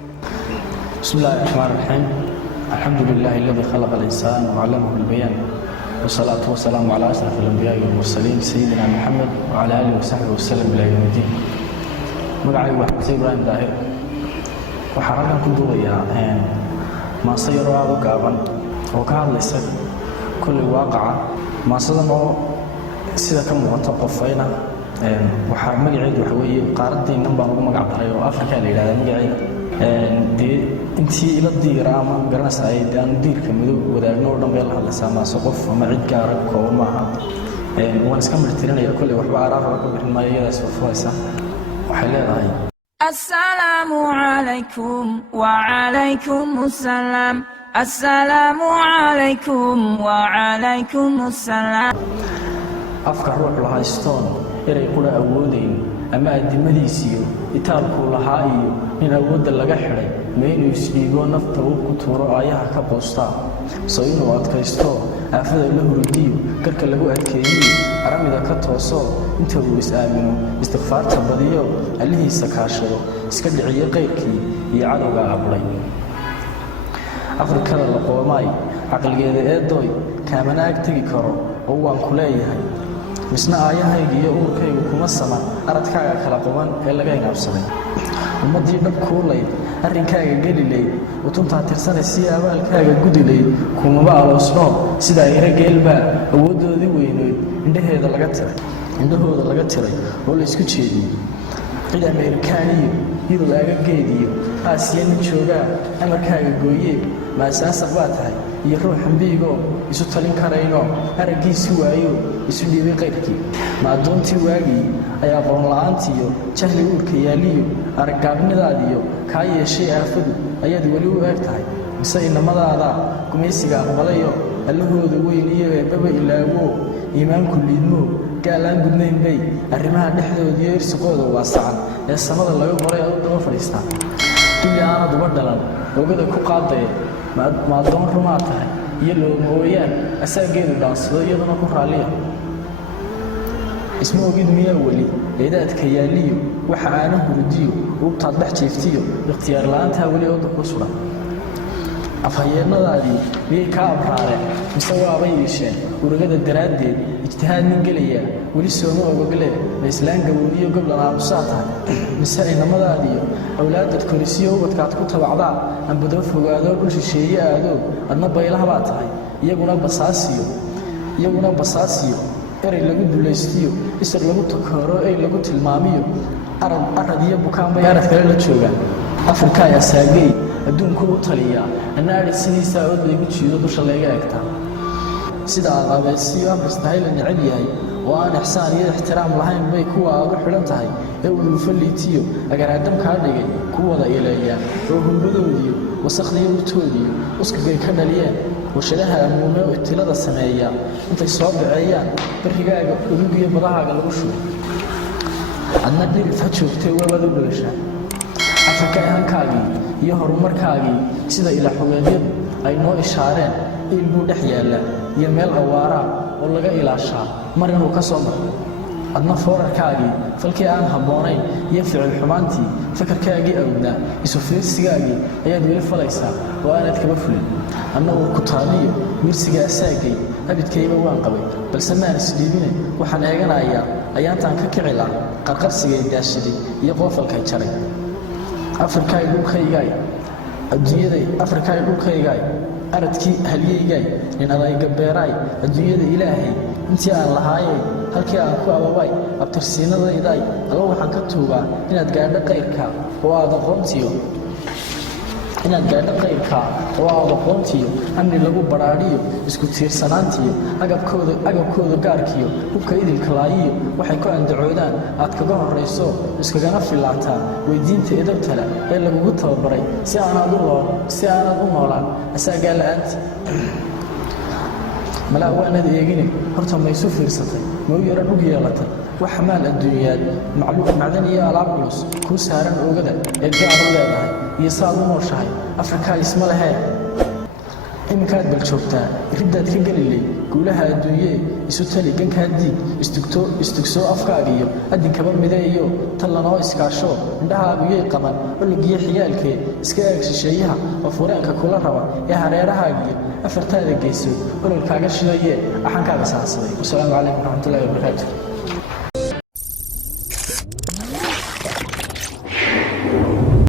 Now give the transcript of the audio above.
بسم الله الرحمن الرحيم. الحمد لله الذي خلق الإنسان وعلمه البيان، والصلاة والسلام على أشرف الأنبياء والمرسلين سيدنا محمد وعلى آله وصحبه وسلم إلى يوم الدين. magacaygu waa xuseen ibraahim daahir. waxaan halkan ku duubayaa maase yar oo aad u gaaban oo ka hadlaysa kulli waaqaca maasadan oo sida ka muuqata qofayna waxaa magaceedu waxa weeye qaaradeennan baan ugu magac daray oo Afrika la yiraahdo magaceeda dee intii ila diira ama garanaysa ay daan diirka madow wadaagno oo dhan la hadlaysaa maase qof ama cid gaar ah kooban maaha waan iska martirinaya kulli waxba araar ka bixin maayo iyadaas fufaysa waxay leedahay السلام عليكم وعليكم السلام السلام عليكم وعليكم السلام afka ruux la haystoon inay qura awoodeyn ama adimadiisiyo itaalku lahaa iyo in awoodda laga xiray ma inuu isdhiibo nafta uu ku tuuro ayaha ka boostaa soo inuu adkaysto aafada la hurdiyo garka lagu adkeeyo aramida ka tooso inta uu is-aamino istighfaarta badiyo alihiisa kaashado iska dhiciyo qeyrkii iyo cadowga ablay afrikada la qoomay aqalgeeda eedoy kaamana ag tegi karo oo waan ku leeyahay misna aayahayga iyo urkaygu kuma saman aradkaaga kala qoban ee laga inaabsaday ummadii dhab kuulayd arrinkaaga gelilayd utuntaa tirsanaysi abaalkaaga gudilayd kumaba aloosno sida ayra geelbaa awooddoodii weynoyd indhahooda laga tiray oo la isku jeediyey cid ameerikaaniyo yurub aagageediyo aasiyana joogaa amarkaaga gooyee maasaasaq baa tahay iyo ruux xambiigoo isu talin karayno araggiisi waayo isu dhiibay qayrkii ma addoontii waagii ay aqoon la'aantiiyo jahli uurka yaaliyo araggaabnidaadiyo kaa yeeshay aafadu ayaad weli u eeg tahay mise inamadaada gumaysiga aqbalayo allahooda weyn iyo eebbaba ilaawo iimaanku liidmoo gaalaan gudnayn bay arrimaha dhexdoodiiyo irsiqooda waasacan ee samada laga qoray aad u daba fadhiistaan dulli aanad uga dhalan oogada ku qaadaya ma addoon rumaa tahay iyo loomooyaan asaageedu dhaansado iyaduna ku raalliya isma ogid miyaa weli eedaadka yaaliyo waxa aana hurudiyo uubtaad dhex jiiftiyo ikhtiyaar la'aantaa weli ooda ku sugan afhayeennadaadii miyay kaa abraareen mise waabay iisheen uragada daraaddeed ijtihaad nin gelaya weli sooma ogogle ma islaan gabowniyo goblan aamusaa tahay mise inamadaadiyo awlaadad korisiyo ubadkaad ku tabacdaa ambadoo fogaadoo dhul shisheeye aadoo adna baylahabaa tahay iyaguna basaasiyo eray lagu dulaystiyo isir lagu takooro ey lagu tilmaamiyo arad iyo bukaan bay arad kale la joogaan afrika ayaa saagay adduunku u taliyaa annaadhi sidiisaa ood laygu jiido dusha layga egtaa sida aad abeesiyo amristahay la necab yahay oo aan ixsaan iyo ixtiraam lahayn bay kuwa aad u xidhan tahay ee uluufa liitiyo agaraadam kaa dhigay ku wada ileeyaan oo humbadoodiyo wasakdiyo urtoodiyo uskagay ka dhaliyeen warshadaha amuume oo itilada sameeya intay soo baceeyaan barrigaaga udugiyo badahaaga lagu shubo adna dhirif ha joogtay waabaad u dhalashaa afrika ahankaagii iyo horumarkaagii sida ilaxogeedyadu ay noo ishaareen il buu dhex yaallaa iyo meel awaaraa oo laga ilaashaa mar inuu ka soo baxo adna foorarkaagii falkii aan habboonayn iyo ficil xumaantii fakarkaagii awdnaa isu fiirsigaagii ayaad weli falaysaa oo aanaad kaba fulin anna urkutaaniyo wiirsiga asaagay abidkayba waan qabay balse maan isdhiibine waxaan eeganayaa ayaantaan ka kici laha qarqarsigay daashaday iyo qoofalkay jaray afrikaay dhulkaygaay aradkii halyeygaay nin adaygabeeraay adduunyada ilaahay intii aan lahaayay halkii aan ku ababay abtirsiinadaydaay alla waxaan ka tuugaa inaad gaadho qayrka oo aad aqoontiyo amni lagu badhaadhiyo isku tiirsanaantiyo agabkooda gaarkiyo hubka idilka laayiyo waxay ku andacoodaan aad kaga horrayso iskagana filaataa weydiinta edabtale ee lagugu tababaray si aanaad u noolaan asaagaa la'aanti malaa waanad eegine horta maysu fiirsatay mau yaro dhug yeelatay wax maal adduunyaad macdan iyo alaab culus kuu saaran oogada ee gaar u leedahay iyo saaad u nooshahay afrikaa isma laheen iminkaad bal joogtaa riddaad ka gelilay guulaha adduunyee isu tali gankaa diig istugso afkaaga iyo adinkaba mideeyo tallanoo iskaasho indhahaagu yay qaban ulugiyo xigaalkee iska eeg shisheeyaha oo fureenka kula raba ee hareerahaagiyo afartaada geyso ololkaaga shidayee axankaaga saansaday wasalaamu calaykum waraxmatullahi wabarakaatu